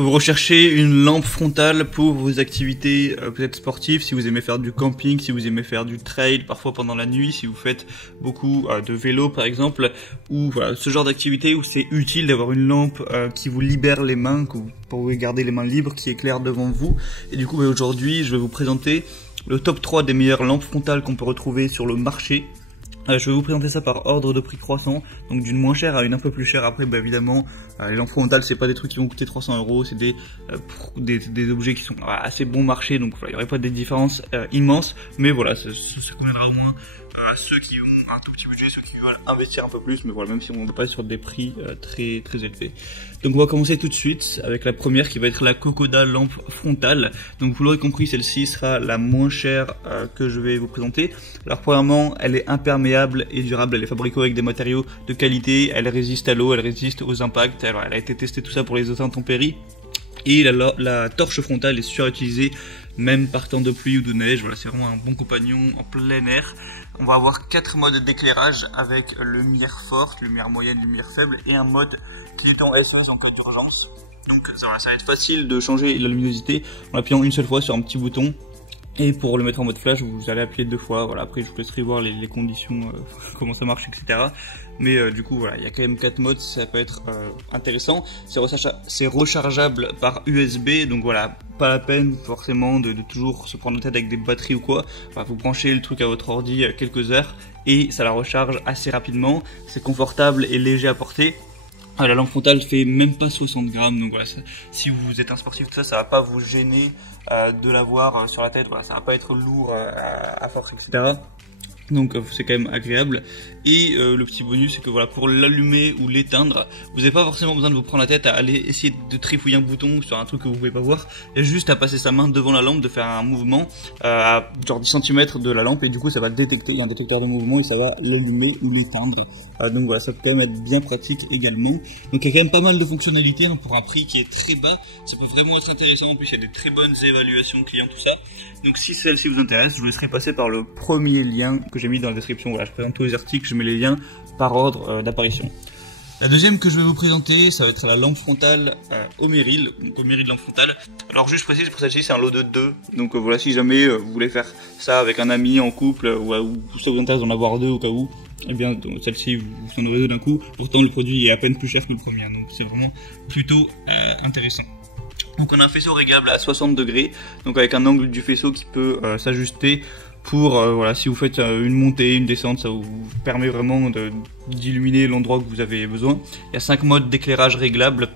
Vous recherchez une lampe frontale pour vos activités peut-être sportives, si vous aimez faire du camping, si vous aimez faire du trail, parfois pendant la nuit, si vous faites beaucoup de vélo par exemple, ou voilà, ce genre d'activité où c'est utile d'avoir une lampe qui vous libère les mains, que vous pouvez garder les mains libres, qui éclaire devant vous. Et du coup aujourd'hui je vais vous présenter le top 3 des meilleures lampes frontales qu'on peut retrouver sur le marché. Je vais vous présenter ça par ordre de prix croissant, donc d'une moins chère à une un peu plus chère. Après, bah évidemment, les lampes frontales, c'est pas des trucs qui vont coûter 300 €, c'est des objets qui sont assez bon marché, donc voilà, il n'y aurait pas des différences immenses, mais voilà, ça conviendra au moins à ceux qui ont un tout petit budget, ceux qui veulent investir un peu plus, mais voilà, même si on ne va pas sur des prix très élevés. Donc on va commencer tout de suite avec la première qui va être la Kokoda lampe frontale. Donc vous l'aurez compris, celle-ci sera la moins chère que je vais vous présenter. Alors premièrement, elle est imperméable et durable, elle est fabriquée avec des matériaux de qualité, elle résiste à l'eau, elle résiste aux impacts, elle a été testée tout ça pour les hautes intempéries. Et la torche frontale est super utilisée même par temps de pluie ou de neige. Voilà, c'est vraiment un bon compagnon en plein air. On va avoir 4 modes d'éclairage avec lumière forte, lumière moyenne, lumière faible et un mode clignotant SOS en cas d'urgence. Donc ça va être facile de changer la luminosité en appuyant une seule fois sur un petit bouton. Et pour le mettre en mode flash, vous allez appuyer 2 fois. Voilà, après je vous laisserai voir les conditions, comment ça marche, etc. Mais du coup voilà, il y a quand même 4 modes, ça peut être intéressant. C'est rechargeable par USB, donc voilà, pas la peine forcément de toujours se prendre la tête avec des batteries ou quoi. Enfin, vous branchez le truc à votre ordi quelques heures et ça la recharge assez rapidement. C'est confortable et léger à porter. La lampe frontale fait même pas 60 grammes, donc voilà, si vous êtes un sportif, tout ça, ça va pas vous gêner de l'avoir sur la tête, voilà, ça va pas être lourd à force, etc. Donc c'est quand même agréable. Et le petit bonus, c'est que voilà, pour l'allumer ou l'éteindre, vous n'avez pas forcément besoin de vous prendre la tête à aller essayer de trifouiller un bouton sur un truc que vous pouvez pas voir. Il y a juste à passer sa main devant la lampe, de faire un mouvement à genre 10 cm de la lampe, et du coup ça va détecter, il y a un détecteur de mouvement et ça va l'allumer ou l'éteindre. Donc voilà, ça peut quand même être bien pratique également. Donc il y a quand même pas mal de fonctionnalités, hein, pour un prix qui est très bas, ça peut vraiment être intéressant. En plus il y a des très bonnes évaluations clients, tout ça. Donc si celle-ci vous intéresse, je vous laisserai passer par le premier lien que j'ai mis dans la description. Voilà, je présente tous les articles, je mets les liens par ordre d'apparition. La deuxième que je vais vous présenter, ça va être la lampe frontale Omeril, donc Omeril lampe frontale. Alors juste précise, pour celle-ci c'est un lot de 2, donc voilà, si jamais vous voulez faire ça avec un ami en couple, ou ça vous intéresse d'en avoir 2 au cas où, eh bien celle-ci vous en aurez 2 d'un coup. Pourtant le produit est à peine plus cher que le premier, donc c'est vraiment plutôt intéressant. Donc on a un faisceau réglable à 60 degrés, donc avec un angle du faisceau qui peut s'ajuster pour voilà, si vous faites une montée, une descente, ça vous permet vraiment d'illuminer l'endroit que vous avez besoin. Il y a 5 modes d'éclairage réglables.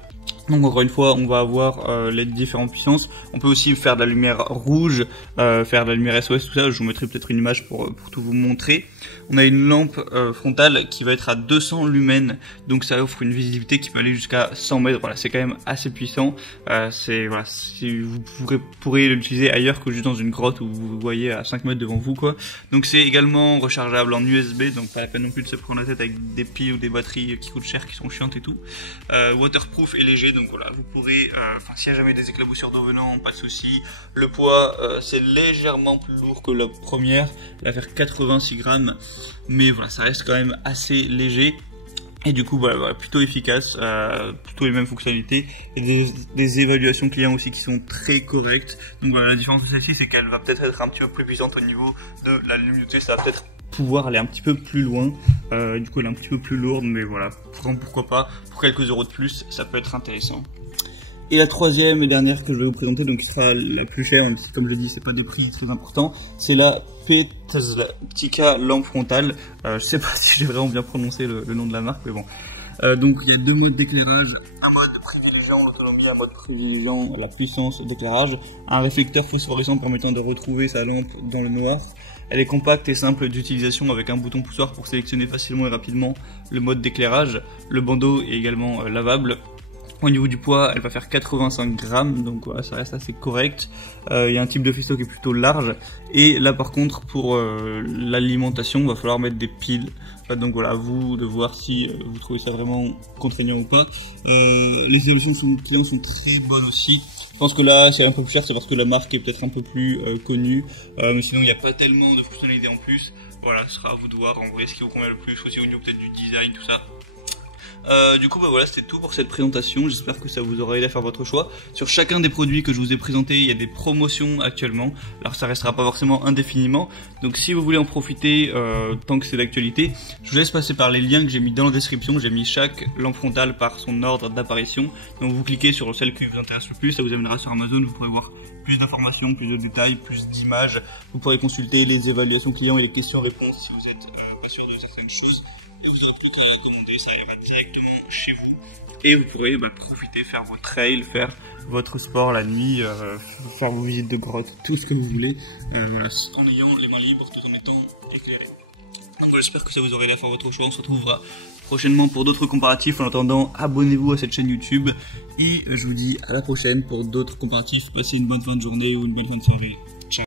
Donc encore une fois, on va avoir les différentes puissances. On peut aussi faire de la lumière rouge, faire de la lumière SOS, tout ça. Je vous mettrai peut-être une image pour tout vous montrer. On a une lampe frontale qui va être à 200 lumens, donc ça offre une visibilité qui peut aller jusqu'à 100 mètres. Voilà, c'est quand même assez puissant. Voilà, si vous pourrez l'utiliser ailleurs que juste dans une grotte où vous voyez à 5 mètres devant vous, quoi. Donc c'est également rechargeable en USB, donc pas la peine non plus de se prendre la tête avec des piles ou des batteries qui coûtent cher, qui sont chiantes et tout. Waterproof et léger, donc voilà, vous pourrez, s'il y a jamais des éclaboussures d'eau venant, pas de souci. Le poids, c'est légèrement plus lourd que la première, elle va faire 86 grammes, mais voilà, ça reste quand même assez léger. Et du coup, voilà, plutôt efficace, plutôt les mêmes fonctionnalités, et des évaluations clients aussi qui sont très correctes. Donc voilà, la différence de celle-ci, c'est qu'elle va peut-être être un petit peu plus puissante au niveau de la luminosité, ça va peut-être pouvoir aller un petit peu plus loin, du coup elle est un petit peu plus lourde, mais voilà, pourquoi pas, pour quelques euros de plus, ça peut être intéressant. Et la troisième et dernière que je vais vous présenter, donc qui sera la plus chère, même si comme je l'ai dit, c'est pas des prix très importants, c'est la Petaztica lampe frontale. Je sais pas si j'ai vraiment bien prononcé le nom de la marque, mais bon. Donc il y a 2 modes d'éclairage, un mode privilégiant l'autonomie, un mode privilégiant la puissance d'éclairage, un réflecteur phosphorescent permettant de retrouver sa lampe dans le noir. Elle est compacte et simple d'utilisation avec un bouton poussoir pour sélectionner facilement et rapidement le mode d'éclairage. Le bandeau est également lavable. Au niveau du poids, elle va faire 85 grammes, donc voilà, ça reste assez correct. Il y a un type de faisceau qui est plutôt large. Et là par contre, pour l'alimentation, il va falloir mettre des piles. Donc voilà, à vous de voir si vous trouvez ça vraiment contraignant ou pas. Les évaluations clients sont très bonnes aussi. Je pense que là, c'est un peu plus cher, c'est parce que la marque est peut-être un peu plus connue. Mais sinon, il n'y a pas tellement de fonctionnalités en plus. Voilà, ce sera à vous de voir en vrai ce qui vous convient le plus, aussi au niveau peut-être du design, tout ça. Du coup, bah voilà, c'était tout pour cette présentation. J'espère que ça vous aura aidé à faire votre choix. Sur chacun des produits que je vous ai présentés, il y a des promotions actuellement. Alors ça restera pas forcément indéfiniment. Donc si vous voulez en profiter tant que c'est d'actualité, je vous laisse passer par les liens que j'ai mis dans la description. J'ai mis chaque lampe frontale par son ordre d'apparition. Donc vous cliquez sur celle qui vous intéresse le plus, ça vous amènera sur Amazon. Vous pourrez voir plus d'informations, plus de détails, plus d'images. Vous pourrez consulter les évaluations clients et les questions-réponses si vous êtes pas sûr de certaines choses. Et vous n'aurez plus qu'à la commander, ça ira directement chez vous. Et vous pourrez profiter, faire vos trails, faire votre sport la nuit, faire vos visites de grotte, tout ce que vous voulez, voilà, en ayant les mains libres tout en étant éclairé. Donc voilà, j'espère que ça vous aura aidé à faire votre choix. On se retrouvera prochainement pour d'autres comparatifs. En attendant, abonnez-vous à cette chaîne YouTube. Et je vous dis à la prochaine pour d'autres comparatifs. Passez une bonne fin de journée ou une bonne fin de soirée.